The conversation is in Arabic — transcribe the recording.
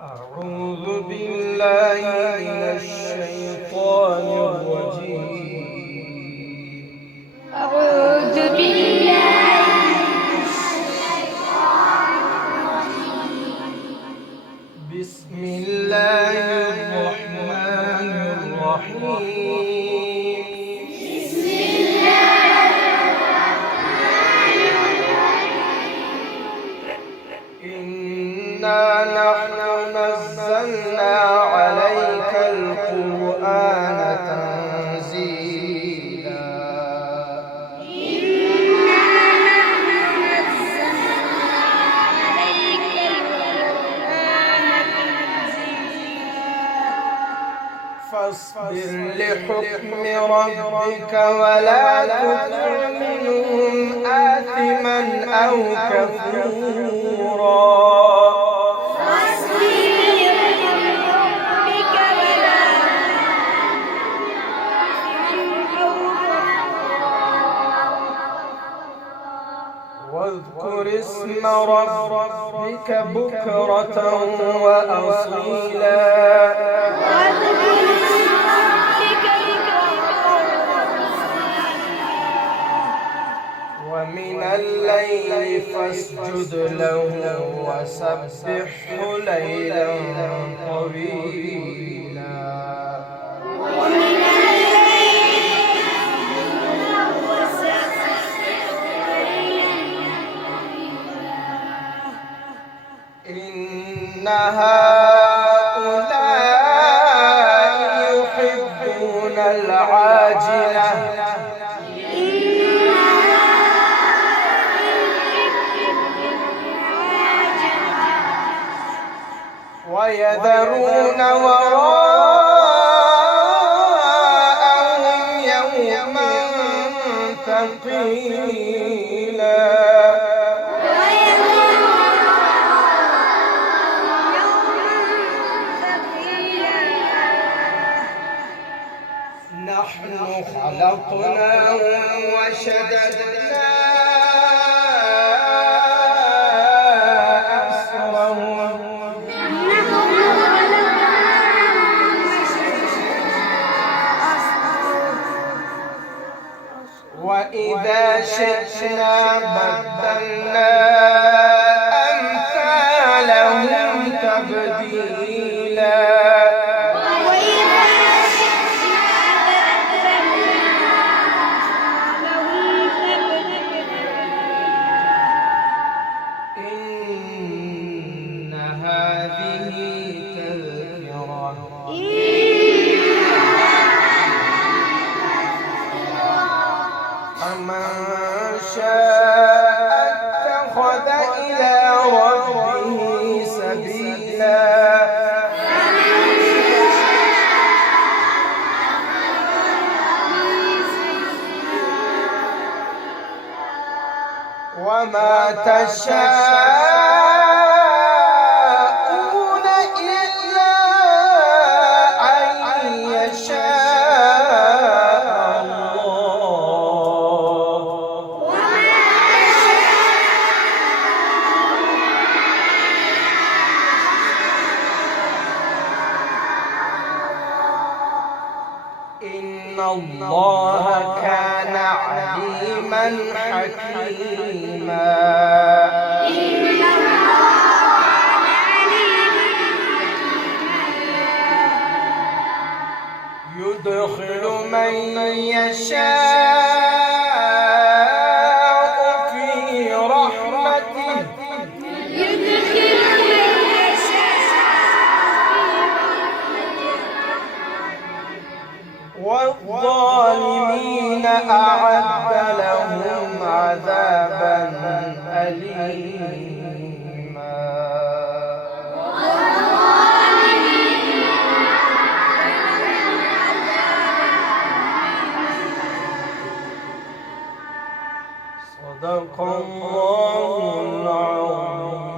أعوذ بالله من الشيطان الرجيم. أعوذ بالله من الشيطان الرجيم. بسم الله الرحمن الرحيم. بسم الله الرحمن الرحيم. إنا نحن نزلنا عليك القرآن تنزيلا. إنا نحن نزلنا عليك القرآن تنزيلا. فاصبر لحكم ربك ولا تطع منهم آثما أو كفورا. واذكر اسم ربك بكرة وأصيلا. ومن الليل فاسجد له وسبحه ليلا طويلا. إن هؤلاء يحبون العاجلة ويذرون وراءهم يوما ثقيلا. نحن خلقناهم وشددنا أسرهم وإذا شئنا بدلنا أمثالهم تبديلا. إن هذه تذكرة فمن شاء اتخذ إلى ربه سبيلا. وما تشاءون إلا أن يشاء الله. إن الله كان عليما حكيما. يدخل من يشاء في رحمته والظالمين أعد لهم عذابا أليما. صدق الله العظيم.